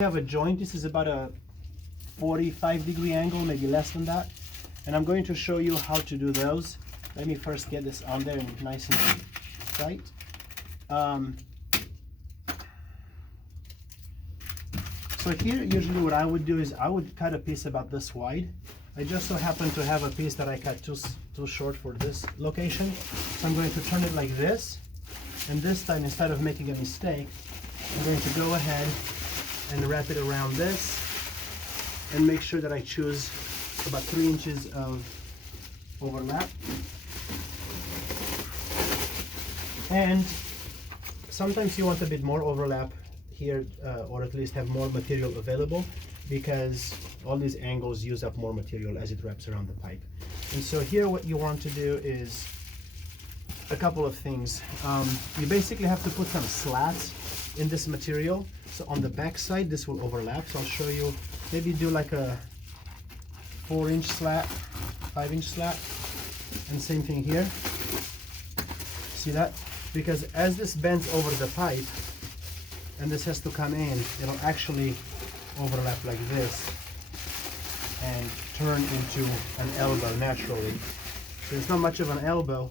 have a joint. This is about a 45-degree angle, maybe less than that. And I'm going to show you how to do those. Let me first get this on there and nice and tight. So here, usually what I would do is I would cut a piece about this wide. I just so happen to have a piece that I cut too short for this location. So I'm going to turn it like this. And this time, instead of making a mistake, I'm going to go ahead and wrap it around this and make sure that I choose about 3 inches of overlap. And sometimes you want a bit more overlap here, or at least have more material available, because all these angles use up more material as it wraps around the pipe. And so here what you want to do is a couple of things. You basically have to put some slats in this material. So on the back side, this will overlap. So I'll show you, maybe do like a 4-inch slat, 5-inch slat, and same thing here. See that? Because as this bends over the pipe, and this has to come in, it'll actually overlap like this and turn into an elbow naturally. So it's not much of an elbow,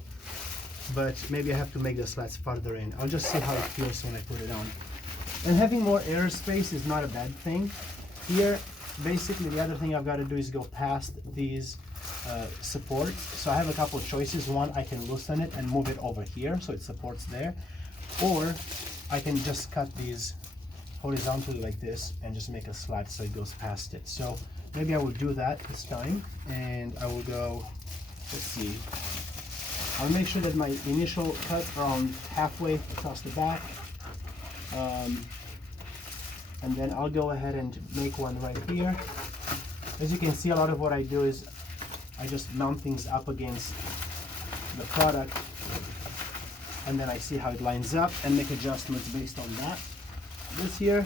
but maybe I have to make the slats farther in. I'll just see how it feels when I put it on. And having more airspace is not a bad thing. Here, basically the other thing I've got to do is go past these supports. So I have a couple of choices. One, I can loosen it and move it over here so it supports there. Or I can just cut these horizontally like this and just make a slat so it goes past it. So maybe I will do that this time, and I will go, let's see, I'll make sure that my initial cut around halfway across the back, and then I'll go ahead and make one right here. As you can see, a lot of what I do is I just mount things up against the product, and then I see how it lines up and make adjustments based on that. This here,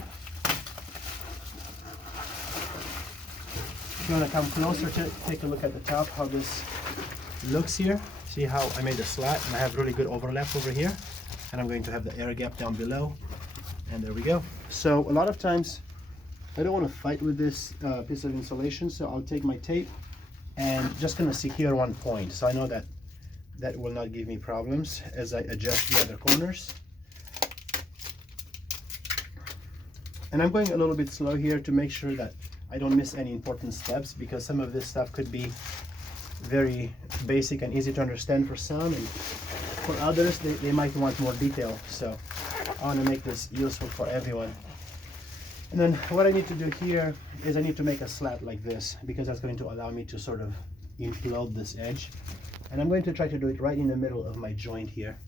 if you want to come closer to take a look at the top, how this looks here. See how I made a slat and I have really good overlap over here, and I'm going to have the air gap down below, and there we go. So a lot of times I don't want to fight with this piece of insulation, so I'll take my tape and just going to secure one point, so I know that that will not give me problems as I adjust the other corners. And I'm going a little bit slow here to make sure that I don't miss any important steps, because some of this stuff could be very basic and easy to understand for some, and for others they might want more detail. So I want to make this useful for everyone. And then what I need to do here is I need to make a slat like this, because that's going to allow me to sort of implode this edge. And I'm going to try to do it right in the middle of my joint here.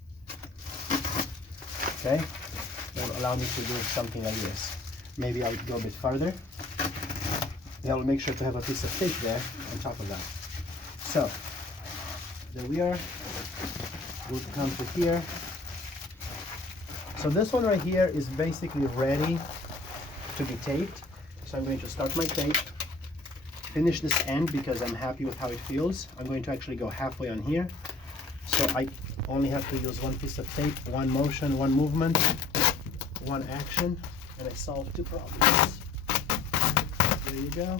Okay, that will allow me to do something like this. Maybe I'll go a bit farther. I'll make sure to have a piece of tape there on top of that. So there we are. We'll come to here. So this one right here is basically ready to be taped. So I'm going to start my tape, finish this end because I'm happy with how it feels. I'm going to actually go halfway on here. So I only have to use one piece of tape, one motion, one movement, one action, and I solved 2 problems. There you go.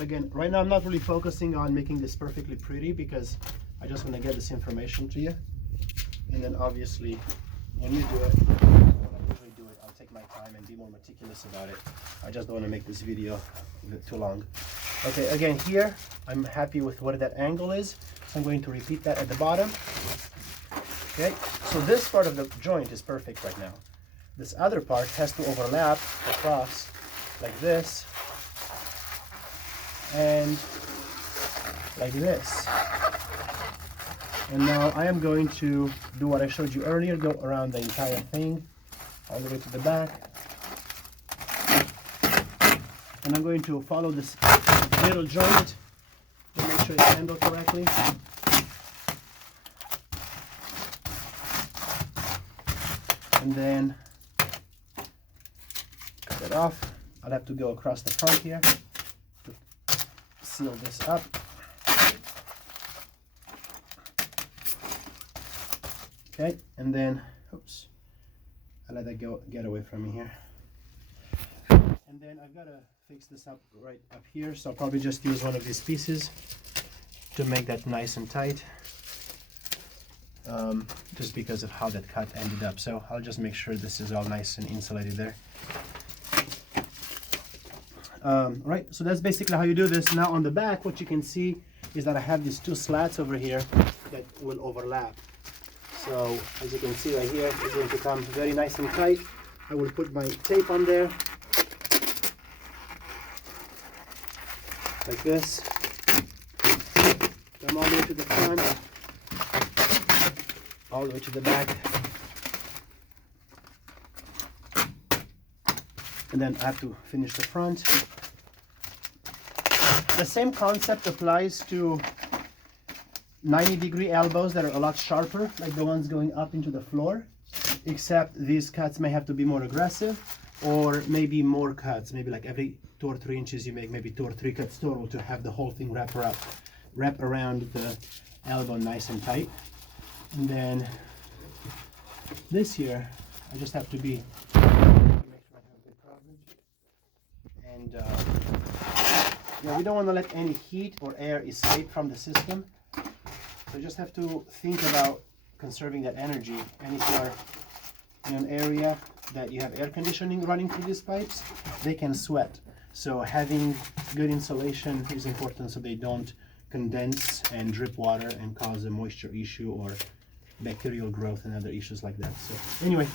Again, right now I'm not really focusing on making this perfectly pretty, because I just want to get this information to you. And then obviously when you do it, when I usually do it, I'll take my time and be more meticulous about it. I just don't want to make this video too long. Okay, again here, I'm happy with what that angle is, so I'm going to repeat that at the bottom. Okay, so this part of the joint is perfect right now. This other part has to overlap across like this and like this. And now I am going to do what I showed you earlier, go around the entire thing all the way to the back. And I'm going to follow this little joint to make sure it's handled correctly. And then cut it off. I'll have to go across the front here to seal this up. Okay, and then, oops, I let that go, get away from me here. And then I've got to fix this up right up here, so I'll probably just use one of these pieces to make that nice and tight, just because of how that cut ended up. So I'll just make sure this is all nice and insulated there. Right, so that's basically how you do this. Now on the back, what you can see is that I have these two slats over here that will overlap. So as you can see right here, it's going to come very nice and tight. I will put my tape on there, like this. Come all the way to the front, all the way to the back. And then I have to finish the front. The same concept applies to 90-degree elbows that are a lot sharper, like the ones going up into the floor, except these cuts may have to be more aggressive, or maybe more cuts, maybe like every 2 or 3 inches you make maybe 2 or 3 cuts total to have the whole thing wrap around the elbow nice and tight. And then this here, I just have to make sure I have good coverage. And yeah, we don't want to let any heat or air escape from the system. So you just have to think about conserving that energy. And if you are in an area that you have air conditioning running through these pipes, they can sweat. So having good insulation is important so they don't condense and drip water and cause a moisture issue or bacterial growth and other issues like that. So anyway,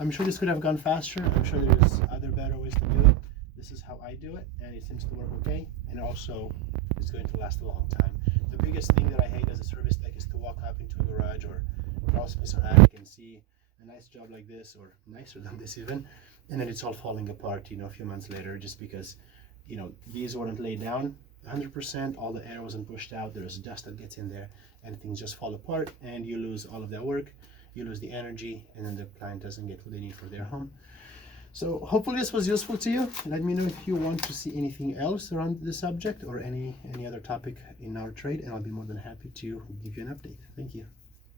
I'm sure this could have gone faster. I'm sure there's other better ways to do it. This is how I do it, and it seems to work okay, and also it's going to last a long time. The biggest thing that I hate as a service tech is to walk up into a garage or crawl space or attic and see a nice job like this, or nicer than this even, and then it's all falling apart, you know, a few months later, just because, you know, these weren't laid down 100%, all the air wasn't pushed out, there's dust that gets in there, and things just fall apart, and you lose all of that work, you lose the energy, and then the client doesn't get what they need for their home. So hopefully this was useful to you. Let me know if you want to see anything else around the subject or any other topic in our trade, and I'll be more than happy to give you an update. Thank you.